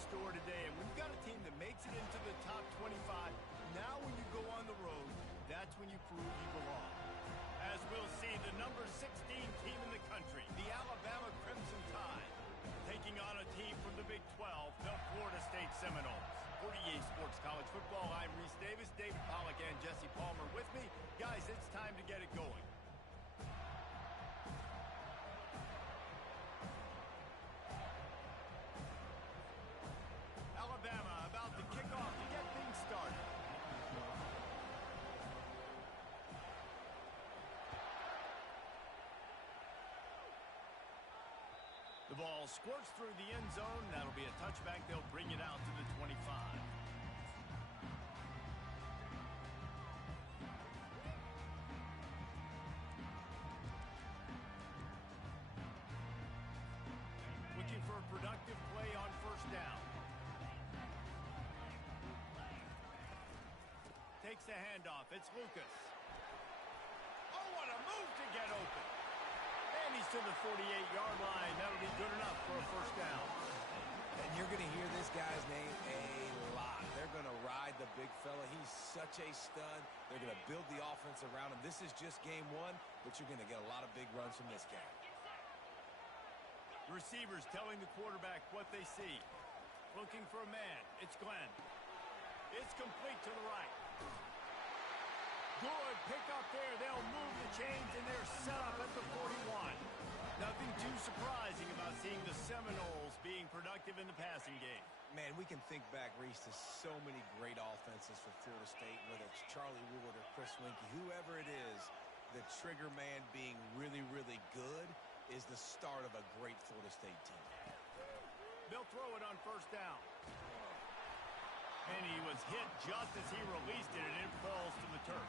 store today, and when you've got a team that makes it into the top 25, now when you go on the road, that's when you prove you belong. As we'll see, the number 16 team in the country, the Alabama Crimson Tide, taking on a team from the Big 12, the Florida State Seminoles. For EA Sports College Football, I'm Reese Davis, David Pollack, and Jesse Palmer with me. Guys, it's time to get it going. Alabama about to kick off to get things started. The ball squirts through the end zone. That'll be a touchback. They'll bring it out to the 25. Looking for a productive play on first down. Takes the handoff. It's Lucas. Oh, what a move to get open. And he's to the 48-yard line. That'll be good enough for a first down. And you're going to hear this guy's name a lot. They're going to ride the big fella. He's such a stud. They're going to build the offense around him. This is just game one, but you're going to get a lot of big runs from this guy. The receivers telling the quarterback what they see. Looking for a man. It's Glenn. It's complete to the right. Good pick up there. They'll move the chains, and they're set up at the 41. Nothing too surprising about seeing the Seminoles being productive in the passing game. Man, we can think back, Reese, to so many great offenses for Florida State, whether it's Charlie Ward or Chris Winkie, whoever it is, the trigger man being really, really good is the start of a great Florida State team. They'll throw it on first down. And he was hit just as he released it, and it falls to the turf.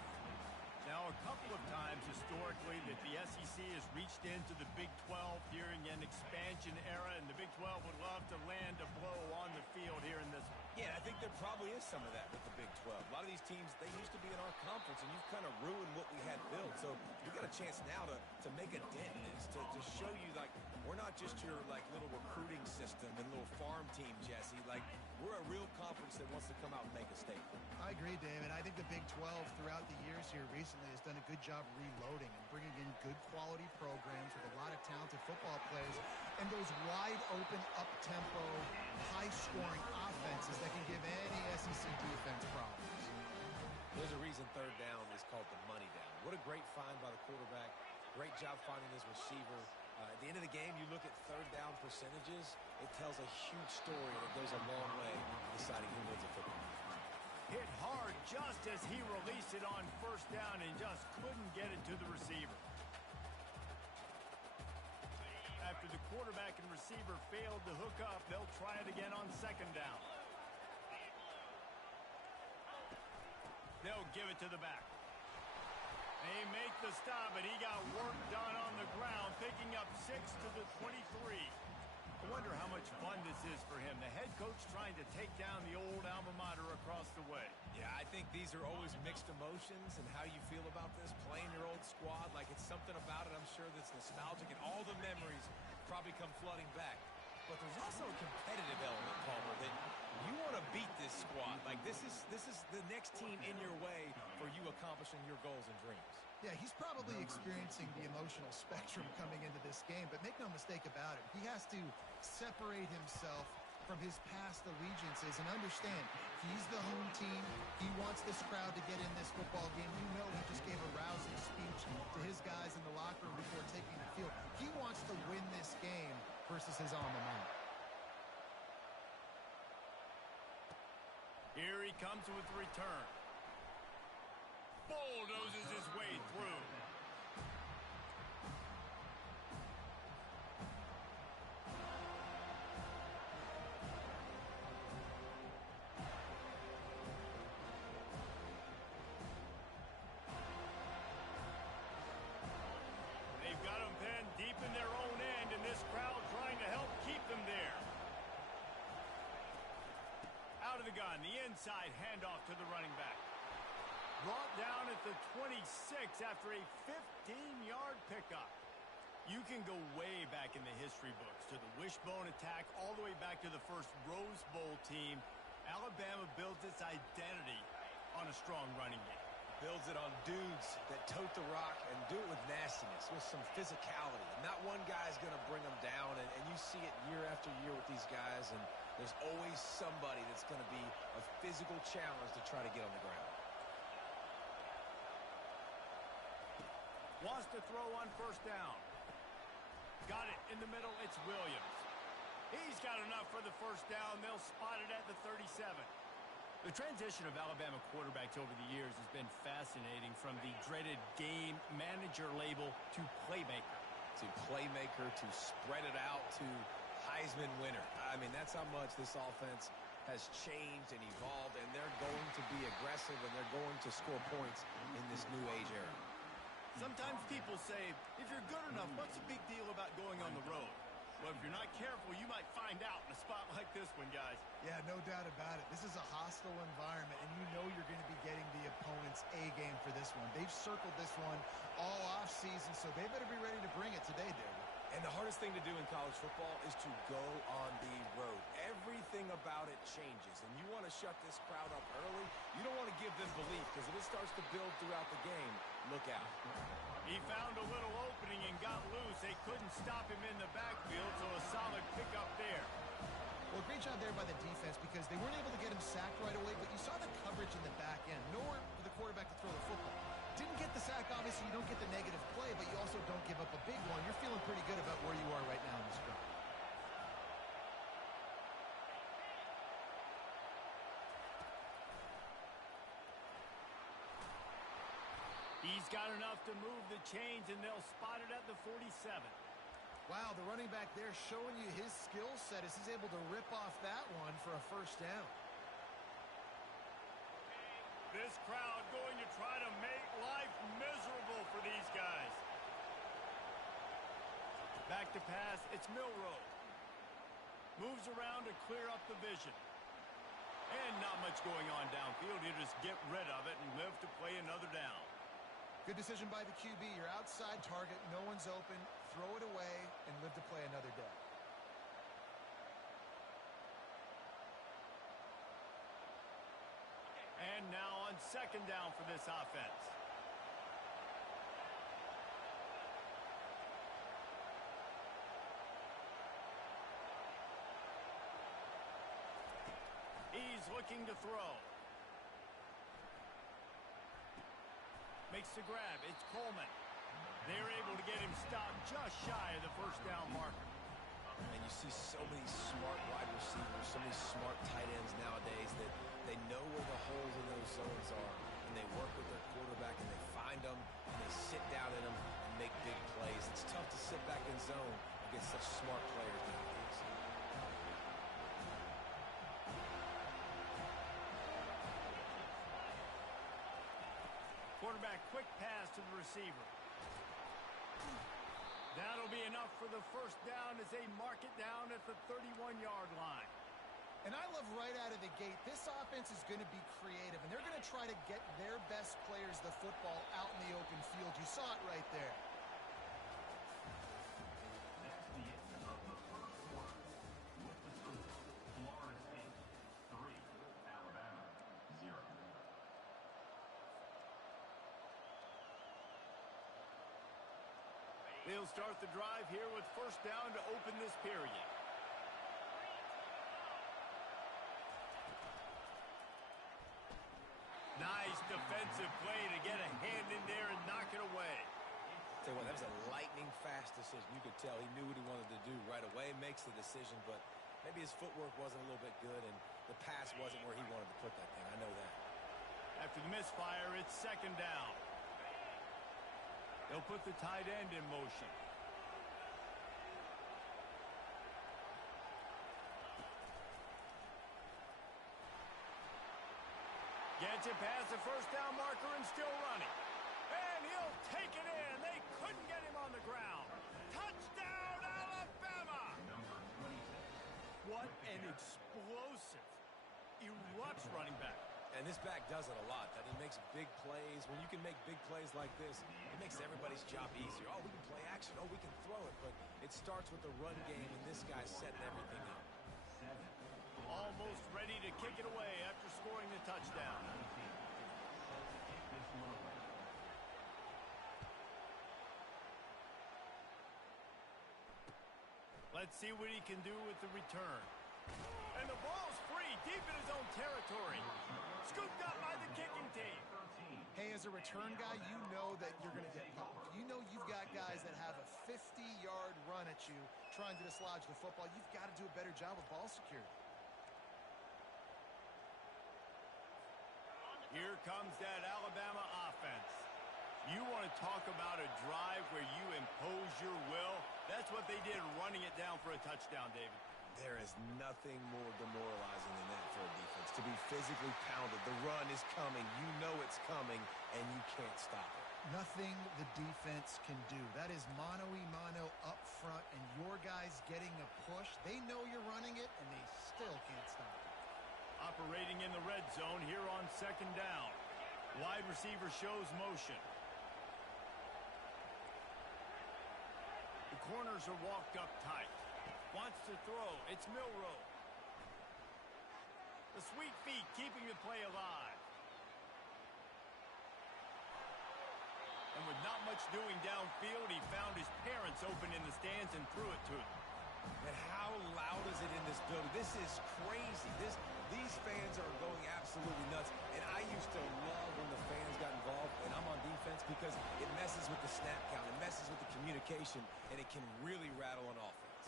Now, a couple of times historically that the SEC has reached into the Big 12 during an expansion era, and the Big 12 would love to land a blow on the field here in this one. Yeah, I think there probably is some of that with the Big 12. A lot of these teams, they used to be in our conference, and you've kind of ruined what we had built. So we got a chance now to make a dent in this, to show you, like, we're not just your, like, little recruiting system and little farm team, Jesse. Like, we're a real conference that wants to come out and make a statement. I agree, David. I think the Big 12 throughout the years here recently has done a good job reloading and bringing in good quality programs with a lot of talented football players and those wide open, up-tempo, high-scoring offenses that can give any SEC defense problems. There's a reason third down is called the money down. What a great find by the quarterback. Great job finding his receiver. At the end of the game, you look at third down percentages. It tells a huge story that goes a long way in deciding who wins a football game. Hit hard just as he released it on first down and just couldn't get it to the receiver. After the quarterback and receiver failed to hook up, they'll try it again on second down. They'll give it to the back. They make the stop, and he got work done on the ground, picking up 6 to the 23. I wonder how much fun this is for him. The head coach trying to take down the old alma mater across the way. Yeah, I think these are always mixed emotions and how you feel about this, playing your old squad. Like, it's something about it, I'm sure, that's nostalgic, and all the memories probably come flooding back. But there's also a competitive element, Palmer, that you want to beat this squad. Like, this is the next team in your way for you accomplishing your goals and dreams. Yeah, he's probably experiencing the emotional spectrum coming into this game, but make no mistake about it. He has to separate himself from his past allegiances and understand he's the home team. He wants this crowd to get in this football game. You know, he just gave a rousing speech to his guys in the locker room before taking the field. He wants to win this game versus his alma mater. Here he comes with the return. Bulldozes his way through. They've got them pinned deep in their own end, and this crowd trying to help keep them there. Out of the gun, the inside handoff to the running back. Brought down at the 26 after a 15-yard pickup. You can go way back back in the history books, to the wishbone attack, all the way back to the first Rose Bowl team. Alabama builds its identity on a strong running game. Builds it on dudes that tote the rock and do it with nastiness, with some physicality. Not one guy's going to bring them down, and you see it year after year with these guys, and there's always somebody that's going to be a physical challenge to try to get on the ground. Wants to throw on first down. Got it in the middle. It's Williams. He's got enough for the first down. They'll spot it at the 37. The transition of Alabama quarterbacks over the years has been fascinating, from the dreaded game manager label to playmaker. To playmaker, to spread it out, to Heisman winner. I mean, that's how much this offense has changed and evolved, and they're going to be aggressive, and they're going to score points in this new age era. Sometimes people say, if you're good enough, what's the big deal about going on the road? Well, if you're not careful, you might find out in a spot like this one, guys. Yeah, no doubt about it. This is a hostile environment, and you know you're going to be getting the opponent's A game for this one. They've circled this one all offseason, so they better be ready to bring it today, David. And the hardest thing to do in college football is to go on the road. Everything about it changes, and you want to shut this crowd up early. You don't want to give them belief, because if it starts to build throughout the game, look out. He found a little opening and got loose. They couldn't stop him in the backfield, so a solid pickup there. Well, great job there by the defense, because they weren't able to get him sacked right away, but you saw the coverage in the back end. Nowhere for the quarterback to throw the football. Didn't get the sack, obviously. You don't get the negative play, but you also don't give up a big one. You're feeling pretty good about where you are right now in this drive. He's got enough to move the chains, and they'll spot it at the 47. Wow, the running back there showing you his skill set as he's able to rip off that one for a first down. This crowd going to try to make life miserable for these guys. Back to pass, it's Milroe. Moves around to clear up the vision. And not much going on downfield. You just get rid of it and live to play another down. Good decision by the QB. Your outside target, no one's open. Throw it away and live to play another day. And now on second down for this offense. He's looking to throw. Makes the grab. It's Coleman. They're able to get him stopped just shy of the first down marker. And you see so many smart wide receivers, so many smart tight ends nowadays that they know where the holes in those zones are, and they work with their quarterback, and they find them, and they sit down in them and make big plays. It's tough to sit back in zone against such smart players nowadays. Quarterback, quick pass to the receiver. That'll be enough for the first down as they mark it down at the 31-yard line. And I love right out of the gate, this offense is going to be creative, and they're going to try to get their best players the football out in the open field. You saw it right there. They'll start the drive here with first down to open this period. Nice defensive play to get a hand in there and knock it away. Tell you what, that was a lightning-fast decision. You could tell he knew what he wanted to do right away, makes the decision, but maybe his footwork wasn't a little bit good, and the pass wasn't where he wanted to put that thing. I know that. After the misfire, it's second down. They'll put the tight end in motion. Gets it past the first down marker and still running. And he'll take it in. They couldn't get him on the ground. Touchdown, Alabama! What an explosive, erupts running back. And this back does it a lot. That he makes big plays. When you can make big plays like this, it makes everybody's job easier. Oh, we can play action. Oh, we can throw it. But it starts with the run game, and this guy's setting everything up. Almost ready to kick it away after scoring the touchdown. Let's see what he can do with the return. And the ball's free, deep in his own territory. Scooped up by the kicking team. Hey, as a return guy, you know that you're going to get poked. You know you've got guys that have a 50-yard run at you trying to dislodge the football. You've got to do a better job of ball security. Here comes that Alabama offense. You want to talk about a drive where you impose your will? That's what they did, running it down for a touchdown, David. There is nothing more demoralizing than that for a defense. To be physically pounded, the run is coming, you know it's coming, and you can't stop it. Nothing the defense can do. That is mano-a-mano up front, and your guys getting a push. They know you're running it, and they still can't stop it. Operating in the red zone here on second down. Wide receiver shows motion. The corners are walked up tight. Wants to throw. It's Milrow. The sweet feet keeping the play alive. And with not much doing downfield, he found his parents open in the stands and threw it to them. And how loud is it in this building? This is crazy. These fans are going absolutely nuts. And I used to love when the fans got involved, and I'm on defense because it messes with the snap count. It messes with the communication, and it can really rattle an offense.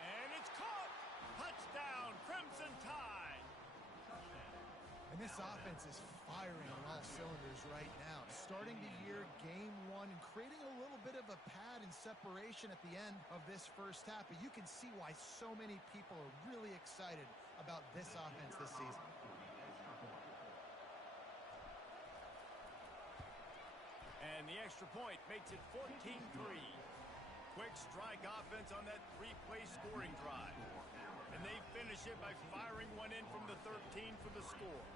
And it's caught! Touchdown, Crimson Tide! And this offense is firing on all cylinders right now. Starting the year, game one, and creating a little bit of a pad and separation at the end of this first half. But you can see why so many people are really excited about this offense this season. And the extra point makes it 14-3. Quick strike offense on that three-play scoring drive. And they finish it by firing one in from the 13 for the score.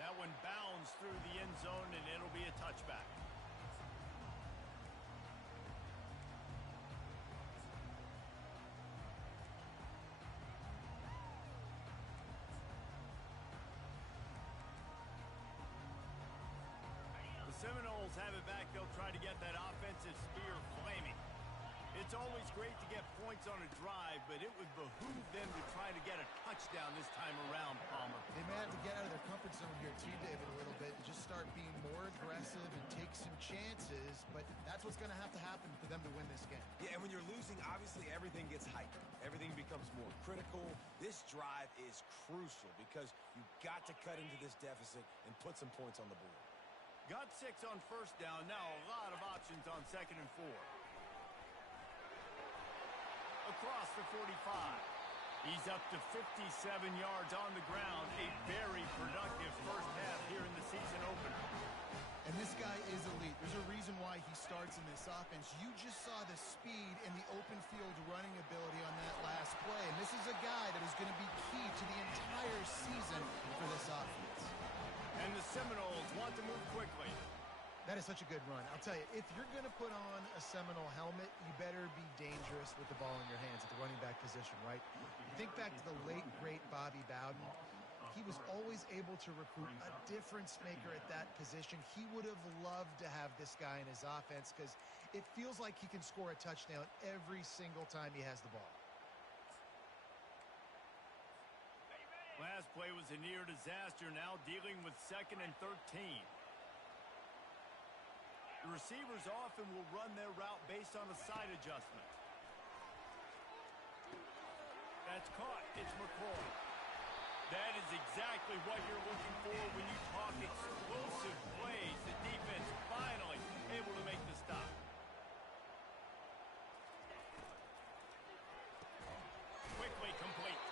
That one bounds through the end zone, and it'll be a touchback. The Seminoles have it back. They'll try to get that offensive spear flaming. It's always great to get points on a drive, but it would behoove them to try to get a touchdown this time around, Palmer. They may have to get out of their comfort zone here too, David, a little bit, and just start being more aggressive and take some chances, but that's what's going to have to happen for them to win this game. Yeah, and when you're losing, obviously everything gets heightened. Everything becomes more critical. This drive is crucial because you've got to cut into this deficit and put some points on the board. Got 6 on first down. Now a lot of options on 2nd and 4. Across the 45. He's up to 57 yards on the ground. A very productive first half here in the season opener. And this guy is elite. There's a reason why he starts in this offense. You just saw the speed and the open field running ability on that last play. And this is a guy that is going to be key to the entire season for this offense. And the Seminoles want to move quickly. That is such a good run. I'll tell you, if you're going to put on a Seminole helmet, you better be dangerous with the ball in your hands at the running back position, right? Think back to the late, great Bobby Bowden. He was always able to recruit a difference maker at that position. He would have loved to have this guy in his offense because it feels like he can score a touchdown every single time he has the ball. Last play was a near disaster, now dealing with 2nd and 13. The receivers often will run their route based on a side adjustment. That's caught. It's McCoy. That is exactly what you're looking for when you talk explosive plays. The defense finally able to make the stop. Quickly complete.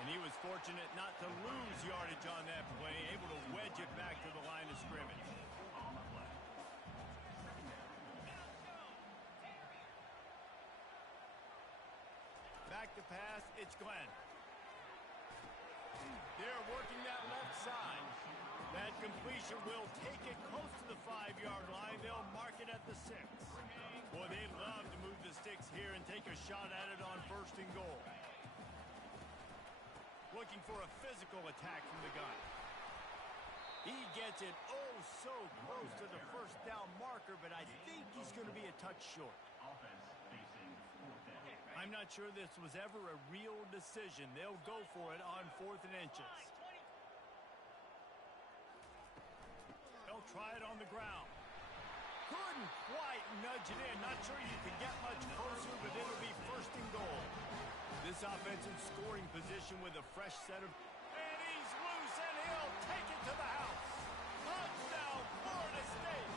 And he was fortunate not to lose yardage on that play, able to wedge it back to the line of scrimmage. Back to pass, it's Glenn. They're working that left side. That completion will take it close to the 5-yard line. They'll mark it at the 6. Boy, they love to move the sticks here and take a shot at it on 1st and goal. Looking for a physical attack from the gun. He gets it oh so close to the 1st down marker, but I think he's going to be a touch short. I'm not sure this was ever a real decision. They'll go for it on 4th and inches. They'll try it on the ground. Couldn't quite nudge it in. Not sure you can get much closer, but it'll be 1st and goal. This offensive scoring position with a fresh set of... And he's loose, and he'll take it to the house. Touchdown, Florida State.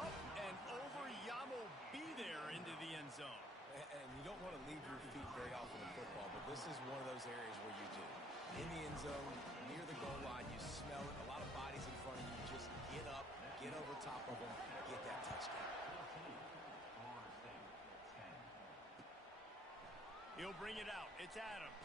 Up and over, Yamo be there into the end zone. And you don't want to leave your feet very often in football, but this is one of those areas where you do. In the end zone, near the goal line, you smell it. A lot of bodies in front of you. Just get up, get over top of them, and get that touchdown. He'll bring it out. It's Adams.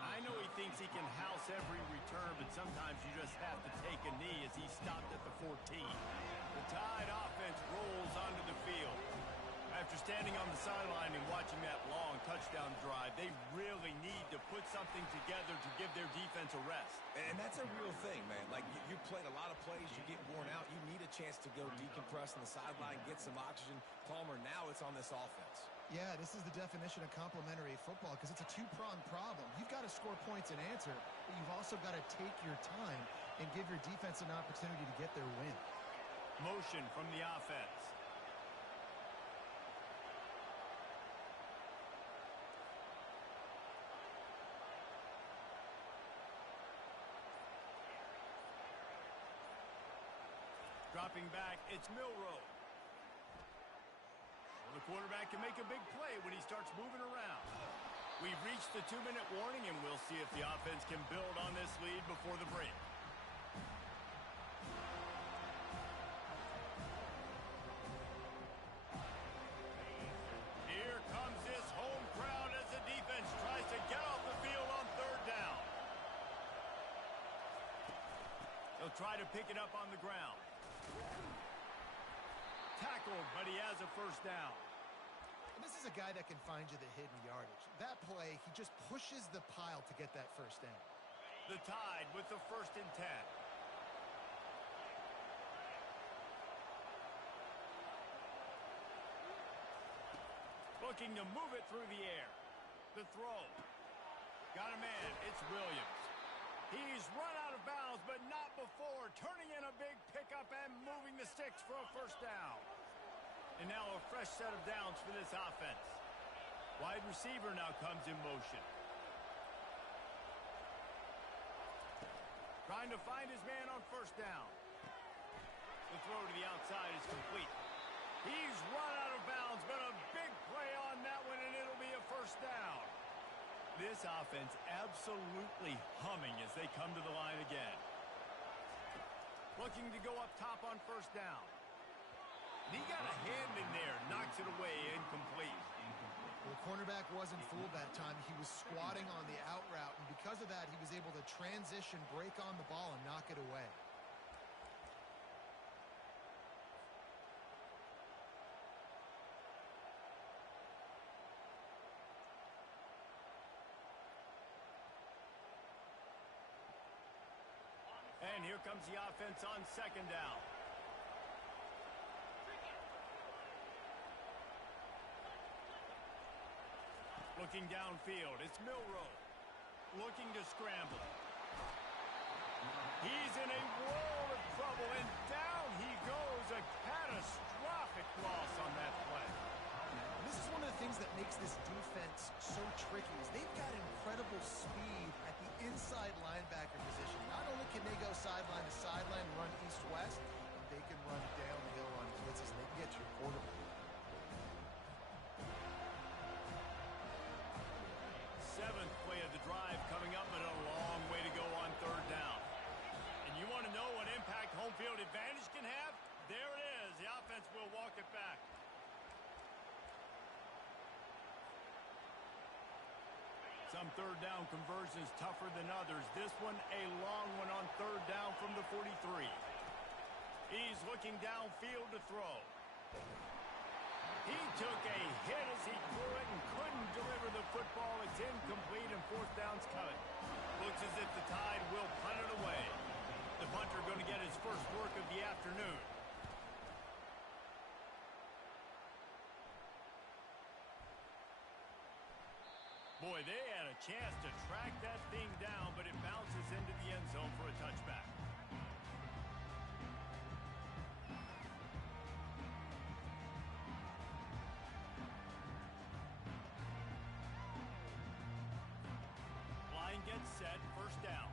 I know he thinks he can house every return, but sometimes you just have to take a knee as he stopped at the 14. The Tide offense rolls onto the field. After standing on the sideline and watching that long touchdown drive, they really need to put something together to give their defense a rest. And that's a real thing, man. Like, you played a lot of plays, you get worn out, you need a chance to go decompress on the sideline, get some oxygen. Palmer, now it's on this offense. Yeah, this is the definition of complementary football because it's a two-pronged problem. You've got to score points and answer, but you've also got to take your time and give your defense an opportunity to get their win. Motion from the offense. Dropping back, it's Milroe. The quarterback can make a big play when he starts moving around. We've reached the 2-minute warning, and we'll see if the offense can build on this lead before the break. Here comes this home crowd as the defense tries to get off the field on 3rd down. They'll try to pick it up on the ground. Tackled, but he has a 1st down. And this is a guy that can find you the hidden yardage. That play, he just pushes the pile to get that 1st down. The Tide with the 1st and 10. Looking to move it through the air. The throw. Got a man. It's Williams. He's run out of bounds, but not before. Turning in a big pickup and moving the sticks for a 1st down. And now a fresh set of downs for this offense. Wide receiver now comes in motion. Trying to find his man on 1st down. The throw to the outside is complete. He's run out of bounds, but a big play on that one, and it'll be a 1st down. This offense absolutely humming as they come to the line again. Looking to go up top on 1st down. He got a hand in there, knocks it away, incomplete. The cornerback wasn't fooled that time. He was squatting on the out route, and because of that, he was able to transition, break on the ball, and knock it away. And here comes the offense on 2nd down. Looking downfield, it's Milroe. Looking to scramble. He's in a world of trouble, and down he goes. A catastrophic loss on that play. And this is one of the things that makes this defense so tricky is they've got incredible speed at the inside linebacker position. Not only can they go sideline to sideline, run east-west, they can run downhill on blitzes, and they can get to your quarterback. 7th play of the drive coming up, but a long way to go on 3rd down. And you want to know what impact home field advantage can have? There it is. The offense will walk it back. Some third down conversions tougher than others. This one a long one on third down from the 43. He's looking downfield to throw. He took a hit as he threw it and couldn't deliver the football. It's incomplete and fourth down's coming. Looks as if the Tide will punt it away. The punter going to get his first work of the afternoon. Boy, they had a chance to track that thing down, but it bounces into the end zone for a touchback. Line gets set, first down.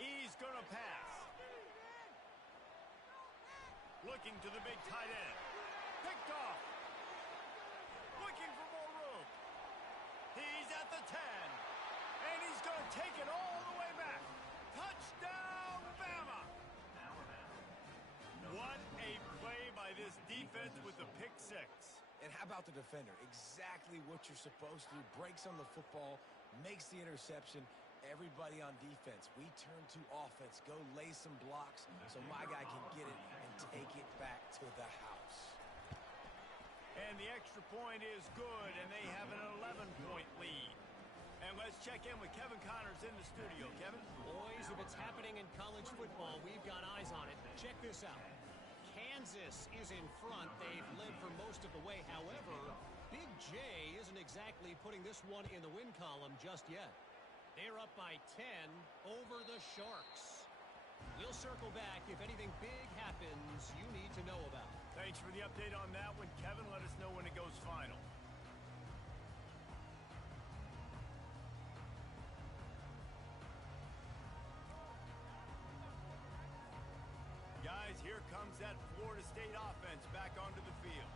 He's going to pass. Looking to the big tight end. Picked off. Looking for more room. He's at the 10. And he's going to take it all the way back. Touchdown, Bama! What a play by this defense with the pick six. And how about the defender? Exactly what you're supposed to do. Breaks on the football, makes the interception. Everybody on defense, we turn to offense. Go lay some blocks so my guy can get it and take it back to the house. And the extra point is good, and they have an 11-point lead. And let's check in with Kevin Connors in the studio. Kevin? Boys, if it's happening in college football, we've got eyes on it. Check this out. Kansas is in front. They've led for most of the way. However, Big J isn't exactly putting this one in the win column just yet. They're up by 10 over the Sharks. We'll circle back if anything big happens you need to know about. Thanks for the update on that one, Kevin. Let us know when it goes final. Guys, here comes that Florida State offense back onto the field.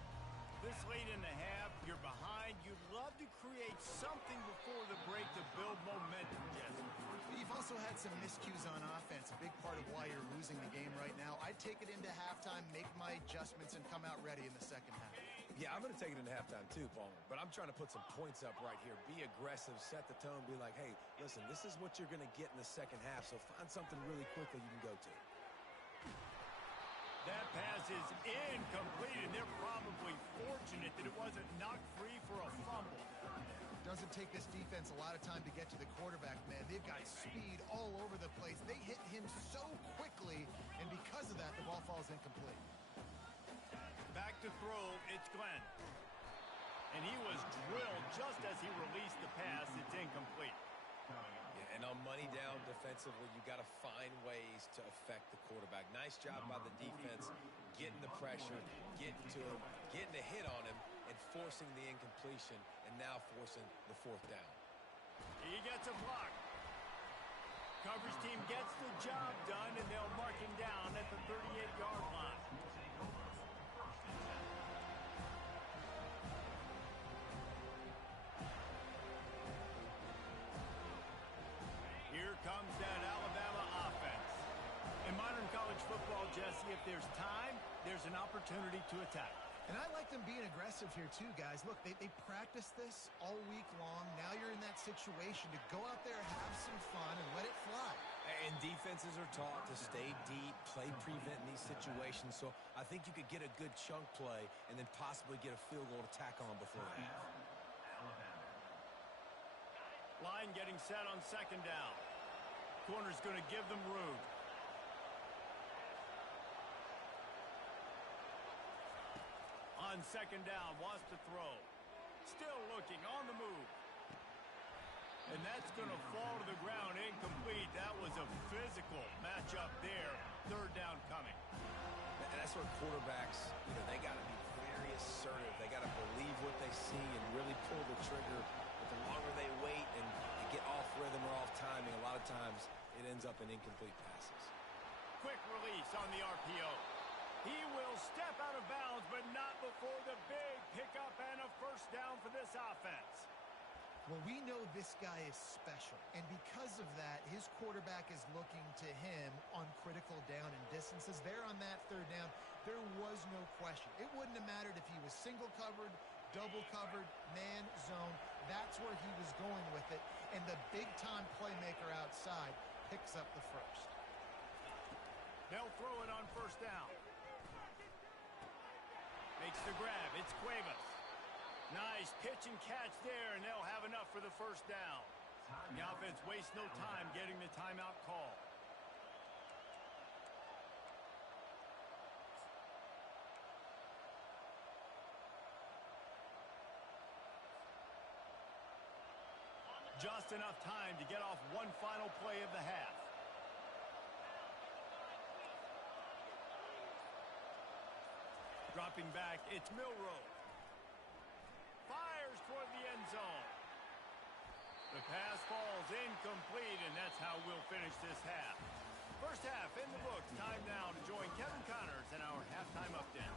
This late in the half, you're behind. You'd love to create something before the break to build momentum, Jesse. You've also had some miscues on offense, a big part of why you're losing the game right now. I'd take it into halftime, make my adjustments, and come out ready in the second half. Yeah, I'm going to take it into halftime too, Palmer. But I'm trying to put some points up right here. Be aggressive, set the tone, be like, hey, listen, this is what you're going to get in the second half, so find something really quickly you can go to. That pass is incomplete, and they're probably fortunate that it wasn't knocked free for a fumble. Doesn't take this defense a lot of time to get to the quarterback, man. They've got speed all over the place. They hit him so quickly, and because of that, the ball falls incomplete. Back to throw, it's Glenn. And he was drilled just as he released the pass. It's incomplete. Yeah, and on money down defensively, you got to find ways to affect the quarterback. Nice job by the defense, getting the pressure, getting to him, getting a hit on him, and forcing the incompletion, and now forcing the fourth down. He gets a block. Coverage team gets the job done, and they'll mark him down at the 38-yard line. Here comes that Alabama offense. In modern college football, Jesse, if there's time, there's an opportunity to attack. And I like them being aggressive here too, guys. Look, they practice this all week long. Now you're in that situation to go out there, have some fun, and let it fly. And defenses are taught to stay deep, play prevent in these situations. So I think you could get a good chunk play and then possibly get a field goal to tack on before the half. Line getting set on second down. Corner's going to give them room. On second down, wants to throw. Still looking, on the move. And that's going to fall to the ground, incomplete. That was a physical matchup there. Third down coming. And that's where quarterbacks, they got to be very assertive. They got to believe what they see and really pull the trigger. But the longer they wait and get off rhythm or off timing, a lot of times it ends up in incomplete passes. Quick release on the RPO. He will step out of bounds, but not before the big pickup and a first down for this offense. Well, we know this guy is special, and because of that, his quarterback is looking to him on critical down and distances. There on that third down, there was no question. It wouldn't have mattered if he was single covered, double covered, man, zone. That's where he was going with it, and the big-time playmaker outside picks up the first. They'll throw it on first down. Makes the grab. It's Cuevas. Nice pitch and catch there, and they'll have enough for the first down. The offense wastes no time getting the timeout call. Just enough time to get off one final play of the half. Dropping back, it's Milroe. Fires toward the end zone. The pass falls incomplete, and that's how we'll finish this half. First half in the books. Time now to join Kevin Connors in our halftime update.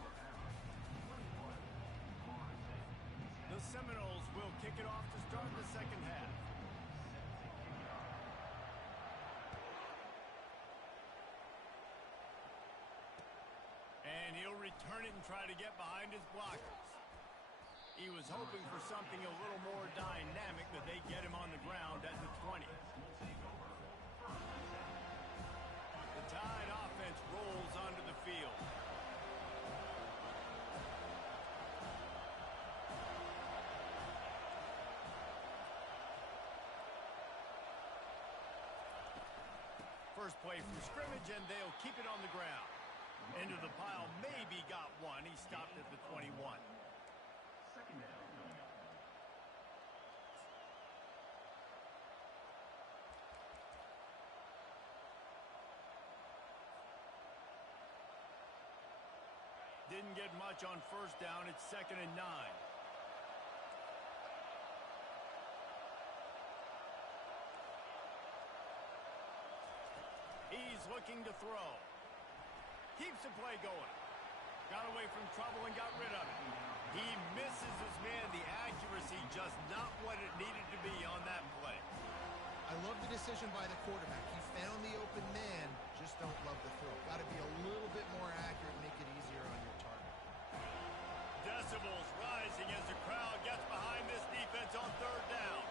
The Seminoles will kick it off to start the second half. And he'll return it and try to get behind his blockers. He was hoping for something a little more dynamic, but they get him on the ground at the 20. The Tide offense rolls onto the field. First play from scrimmage, and they'll keep it on the ground. Into the pile, maybe got one. He stopped at the 21. Didn't get much on first down. It's 2nd and 9. He's looking to throw. Keeps the play going. Got away from trouble and got rid of it. He misses his man. The accuracy just not what it needed to be on that play. I love the decision by the quarterback. He found the open man, just don't love the throw. Got to be a little bit more accurate, make it easier on your target. Decibels rising as the crowd gets behind this defense on third down.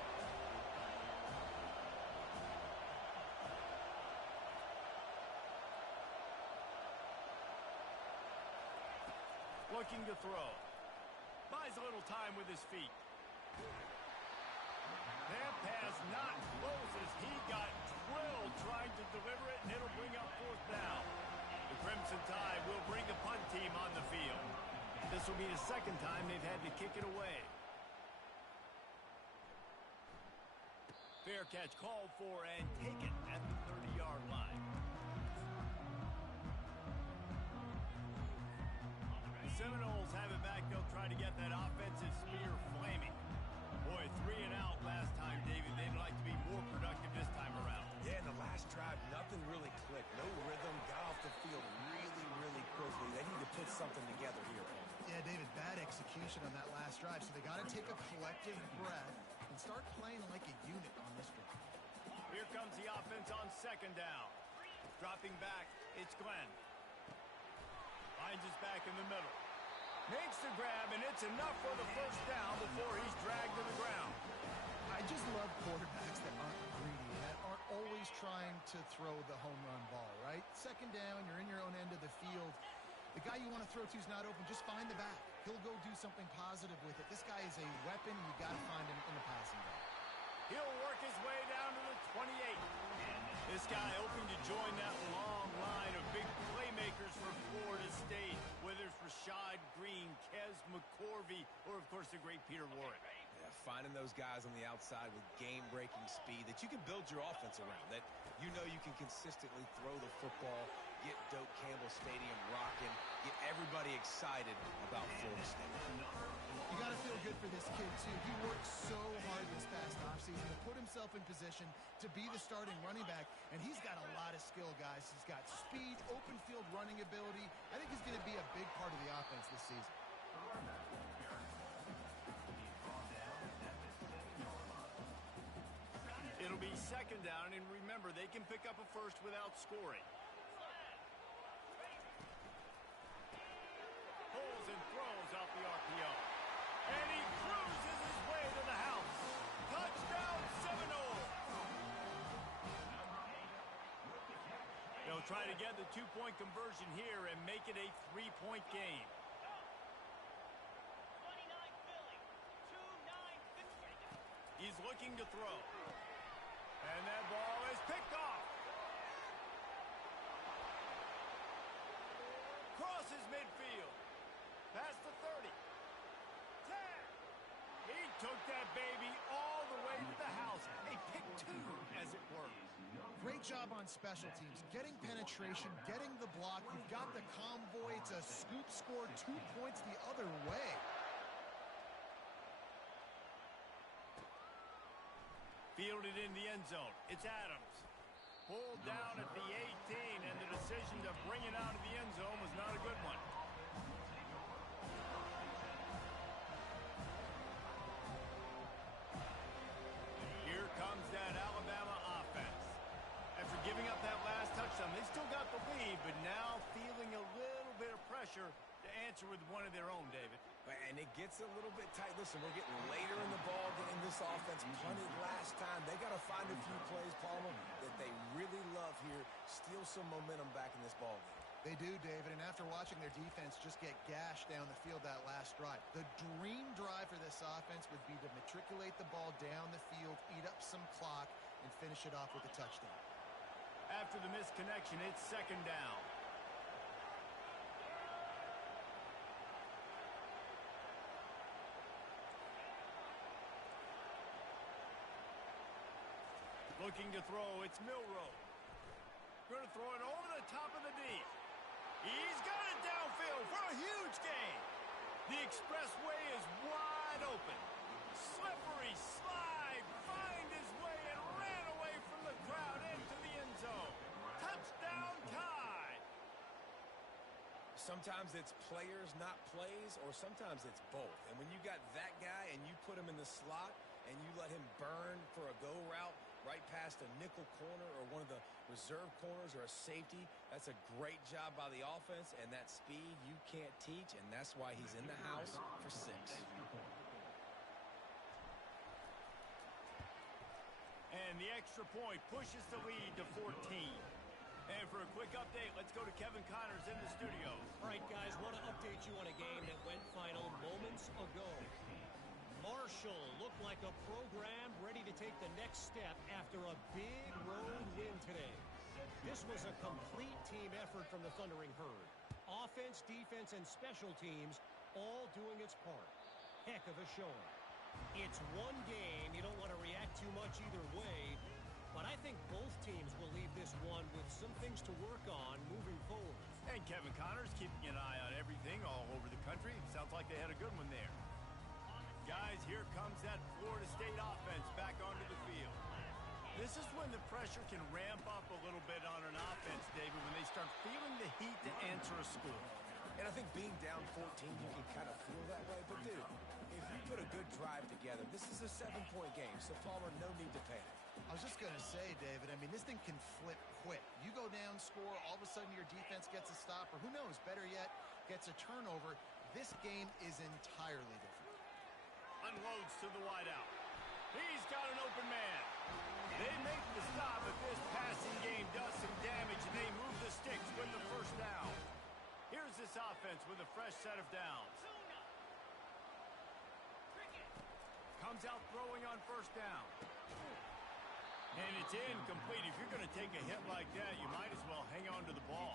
Looking to throw. Buys a little time with his feet. That pass not close as he got drilled trying to deliver it, and it'll bring up fourth down. The Crimson Tide will bring the punt team on the field. This will be the second time they've had to kick it away. Fair catch called for and taken at the 30-yard line. Seminoles have it back. They'll try to get that offensive spear flaming. Boy, 3 and out last time, David. They'd like to be more productive this time around. Yeah, in the last drive, nothing really clicked. No rhythm, got off the field really, really quickly. They need to put something together here. Yeah, David, bad execution on that last drive, so they got to take a collective breath and start playing like a unit on this drive. Here comes the offense on second down. Dropping back, it's Glenn. Finds his back in the middle. Makes the grab, and it's enough for the first down before he's dragged to the ground. I just love quarterbacks that aren't greedy, that aren't always trying to throw the home run ball, right? Second down, you're in your own end of the field. The guy you want to throw to is not open. Just find the back. He'll go do something positive with it. This guy is a weapon. You got to find him in the passing game. He'll work his way down to the 28. This guy hoping to join that long line of big playmakers for Florida State, whether it's Rashad Green, Kez McCorvey, or, of course, the great Peter Warrick. Yeah, finding those guys on the outside with game-breaking speed that you can build your offense around, that you know you can consistently throw the football, get Doak Campbell Stadium rocking, get everybody excited about Florida State. You got to feel good for this kid, too. He worked so hard this past offseason to put himself in position to be the starting running back, and he's got a lot of skill, guys. He's got speed, open field running ability. I think he's going to be a big part of the offense this season. second down, and remember, they can pick up a first without scoring. Pulls and throws off the RPO. And he cruises his way to the house. Touchdown, Seminole. They'll try to get the two-point conversion here and make it a three-point game. He's looking to throw. And that ball is picked off. Crosses midfield. Past the 30. 10. He took that baby all the way to the house. A pick two, as it were. Great job on special teams. Getting penetration, getting the block. You've got the convoy. It's a scoop score, 2 points the other way. Fielded in the end zone. It's Adams. Pulled down at the 18, and the decision to bring it out of the end zone was not a good one. Here comes that Alabama offense. After giving up that last touchdown, they still got the lead, but now feeling a little bit of pressure to answer with one of their own, David. And it gets a little bit tight. Listen, we're getting later in the ball game. This offense punted last time. They got to find a few plays, Palmer, that they really love here. Steal some momentum back in this ball game. They do, David, and after watching their defense just get gashed down the field that last drive, the dream drive for this offense would be to matriculate the ball down the field, eat up some clock, and finish it off with a touchdown. After the missed connection, it's second down. Looking to throw, it's Milroe. Going to throw it over the top of the D. He's got it downfield for a huge gain. The expressway is wide open. Slippery slide, find his way and ran away from the crowd into the end zone. Touchdown Tide. Sometimes it's players, not plays, or sometimes it's both. And when you got that guy and you put him in the slot and you let him burn for a go route right past a nickel corner or one of the reserve corners or a safety, that's a great job by the offense, and that speed you can't teach, and that's why he's in the house for 6. And the extra point pushes the lead to 14. And for a quick update, let's go to Kevin Connors in the studio. All right, guys, want to update you on a game that went final moments ago. Marshall looked like a program ready to take the next step after a big road win today. This was a complete team effort from the Thundering Herd. Offense, defense, and special teams all doing its part. Heck of a showing. It's one game. You don't want to react too much either way, but I think both teams will leave this one with some things to work on moving forward. And Kevin Connors keeping an eye on everything all over the country. Sounds like they had a good one there. Guys, here comes that Florida State offense back onto the field. This is when the pressure can ramp up a little bit on an offense, David, when they start feeling the heat to answer a score. And I think being down 14, you can kind of feel that way. But, dude, if you put a good drive together, this is a 7-point game, so Palmer, no need to panic. I was just going to say, David, I mean, this thing can flip quick. You go down, score, all of a sudden your defense gets a stop, or who knows, better yet, gets a turnover. This game is entirely different. Unloads to the wideout. He's got an open man. They make the stop, but this passing game does some damage, and they move the sticks with the first down. Here's this offense with a fresh set of downs. Comes out throwing on first down. And it's incomplete. If you're going to take a hit like that, you might as well hang on to the ball.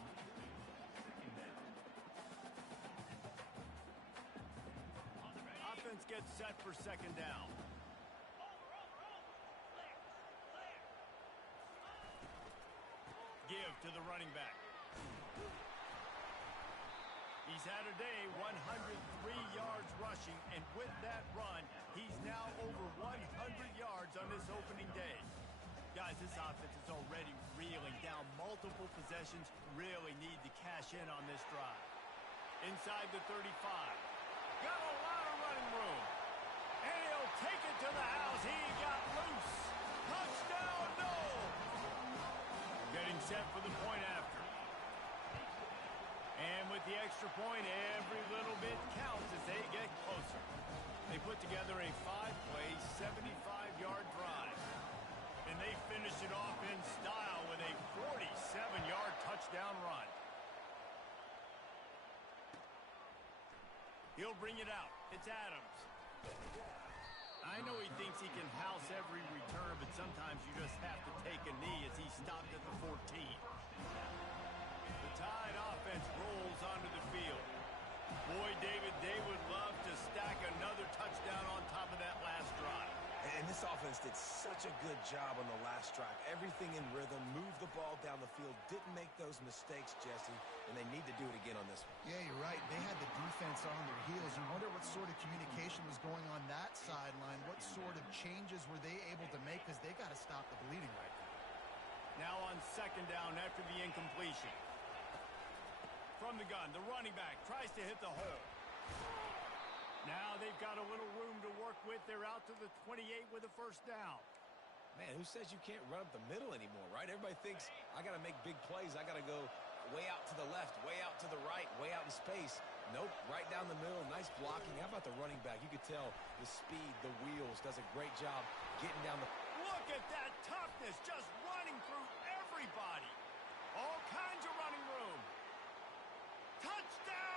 Offense gets set for second down. Give to the running back. He's had a day, 103 yards rushing, and with that run, he's now over 100 yards on this opening day. Guys, this offense is already reeling down multiple possessions, really need to cash in on this drive. Inside the 35. Got a lot of running room. And he'll take it to the house. He got loose. Touchdown, no! set for the point after. And with the extra point, every little bit counts as they get closer. They put together a 5-play, 75-yard drive. And they finish it off in style with a 47-yard touchdown run. He'll bring it out. It's Adams. I know he thinks he can house every return, but sometimes you just have to take a knee as he stopped at the 14. The Tide offense rolls onto the field. Boy, David, they would love to stack another touchdown on top of that last drive. And this offense did such a good job on the last drive. Everything in rhythm, moved the ball down the field, didn't make those mistakes, Jesse, and they need to do it again on this one. Yeah, you're right. They had the defense on their heels. You wonder what sort of communication was going on that sideline. What sort of changes were they able to make, because they got to stop the bleeding right now. Now on second down after the incompletion. From the gun, the running back tries to hit the hole. Now they've got a little room to work with. They're out to the 28 with a first down. Man, who says you can't run up the middle anymore, right? Everybody thinks, I got to make big plays. I got to go way out to the left, way out to the right, way out in space. Nope, right down the middle. Nice blocking. How about the running back? You could tell the speed, the wheels, does a great job getting down the... Look at that toughness, just running through everybody. All kinds of running room. Touchdown!